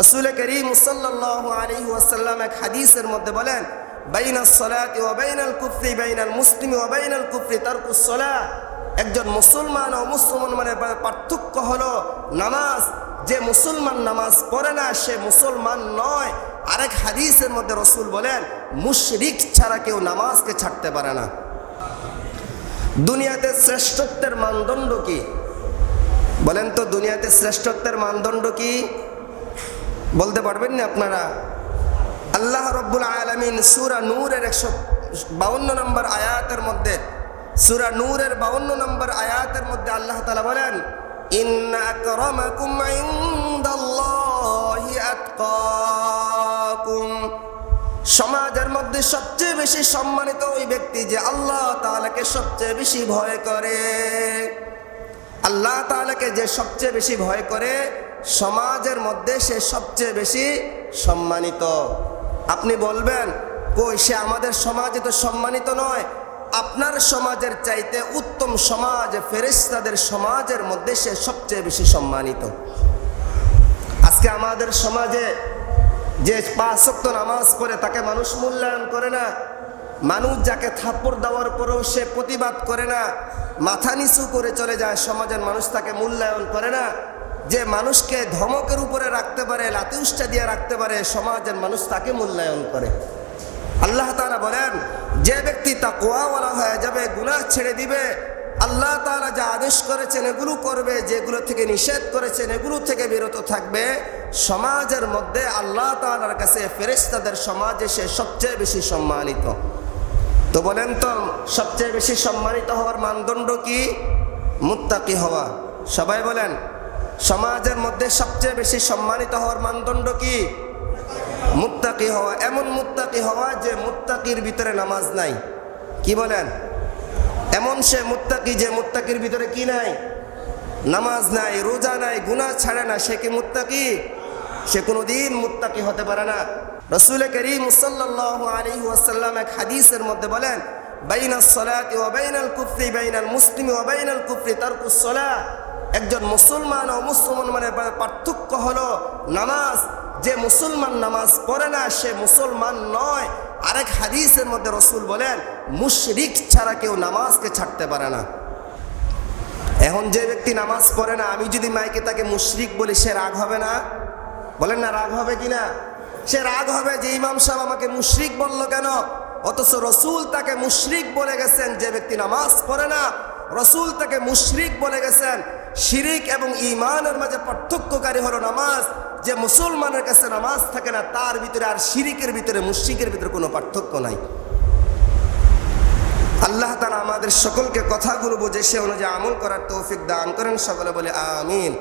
রসুল করিম সাল্লাল্লাহু আলাইহি ওয়াসাল্লাম এক হাদিসের মধ্যে বলেন বাইনাস সালাতি ওয়া বাইনাল কুফরি বাইনাল মুসলিম ওয়া বাইনাল কুফরি তারকুস সালাত একজন মুসলমান ও মুসলমানের পার্থক্য হলো নামাজ, যে মুসলমান নামাজ পড়ে না, সে মুসলমান নয়। আরেক হাদিসের মধ্যে রসুল বলেন, মুশরিক ছাড়া কেউ নামাজকে ছাড়তে পারে না। দুনিয়াতে শ্রেষ্ঠত্বের মানদণ্ড কি? বলেন তো, দুনিয়াতে শ্রেষ্ঠত্বের মানদণ্ড কি? বলতে পারবেন না আপনারা? আল্লাহ রব্বুল আলমিন সুরা নূরের একশো বাউন্ন নম্বর আয়াতের মধ্যে, সুরা নূরের বাউন্ন নম্বর আয়াতের মধ্যে আল্লাহ তালা বলেন সমাজের মধ্যে সবচেয়ে বেশি সম্মানিত ওই ব্যক্তি যে আল্লাহ তাআলাকে সবচেয়ে বেশি ভয় করে। আল্লাহ তাআলাকে যে সবচেয়ে বেশি ভয় করে সমাজের মধ্যে সে সবচেয়ে বেশি সম্মানিত। আপনি বলবেন, কই সে আমাদের সমাজে তো সম্মানিত নয়। আপনার সমাজের চাইতে উত্তম সমাজ, ফেরেশতাদের সমাজের মধ্যে সে সবচেয়ে বেশি সম্মানিত। আজকে আমাদের সমাজে যে পাঁচক্ত নামাজ পড়ে, তাকে মানুষ মূল্যায়ন করে না। মানুষ যাকে থাপ্পড় দেওয়ার পরেও সে প্রতিবাদ করে না। মাথা নিচু করে চলে যায়, সমাজের মানুষ তাকে মূল্যায়ন করে না। যে মানুষকে ধমকের উপরে রাখতে পারে লাতি উষ্টা দিয়ে রাখতে পারে, সমাজের মানুষ তাকে মূল্যায়ন করে। আল্লাহ তাআলা বলেন, যে ব্যক্তি তা কোয়াওয়ালা হয়ে যাবে, গুনাহ ছেড়ে দিবে, আল্লাহ তাআলা যা আদেশ করেছেন এগুলো করবে, যেগুলো থেকে নিষেধ করেছেন এগুলো থেকে বিরত থাকবে, সমাজের মধ্যে আল্লাহ তাআলার কাছে ফেরেশতাদের সমাজে সে সবচেয়ে বেশি সম্মানিত। তো বলেন তো, সবচেয়ে বেশি সম্মানিত হওয়ার মানদণ্ড কি? মুত্তাকি হওয়া। সবাই বলেন সমাজের মধ্যে সবচেয়ে বেশি সম্মানিত হওয়ার মানদণ্ড কি? মুত্তাকি হওয়া। এমন মুত্তাকি হওয়া যে মুত্তাকির ভিতরে নামাজ নাই। কি বলেন? এমন সে মুত্তাকি যে মুত্তাকির ভিতরে কি নাই? নামাজ নাই, রোজা নাই, গুনাহ ছাড়ে না। সে কি মুত্তাকি? সে কোনোদিন মুত্তাকি হতে পারে না। রসুল করিম সাল্লাল্লাহু ওয়াসাল্লাম এক হাদিসের মধ্যে বলেন, বাইনাস সালাতি ওয়া বাইনাল কুফরি, বাইনাল মুসলিমি ওয়া বাইনাল কুফরি তারকুস সালাত একজন মুসলমান ও মুসলমানের পার্থক্য হলো নামাজ। যে মুসলমান নামাজ পড়ে না, সে মুসলমান নয়। আরেক হাদিসের মধ্যে রসুল বলেন, মুশরিক ছাড়া কেউ নামাজকে ছাড়তে পারে না। এখন যে ব্যক্তি নামাজ পড়ে না, আমি যদি মাইকে তাকে মুশরিক বলি, সে রাগ হবে না? বলেন না, রাগ হবে কি না? সে রাগ হবে যে ইমাম সাহেব আমাকে মুশরিক বলল কেন? অথচ রসুল তাকে মুশরিক বলে গেছেন যে ব্যক্তি নামাজ পড়ে না রসুল তাকে মুশরিক বলে গেছেন। শিরিক এবং ইমানের মাঝে পার্থক্যকারী হলো নামাজ। যে মুসলমানের কাছে নামাজ থাকে না, তার ভিতরে আর শিরিকের ভিতরে মুশরিকের ভিতরে কোনো পার্থক্য নাই। আল্লাহ তালা আমাদের সকলকে কথাগুলো বুঝে সে অনুযায়ী আমল করার তৌফিক দান করেন, সকলে বলে আমিন।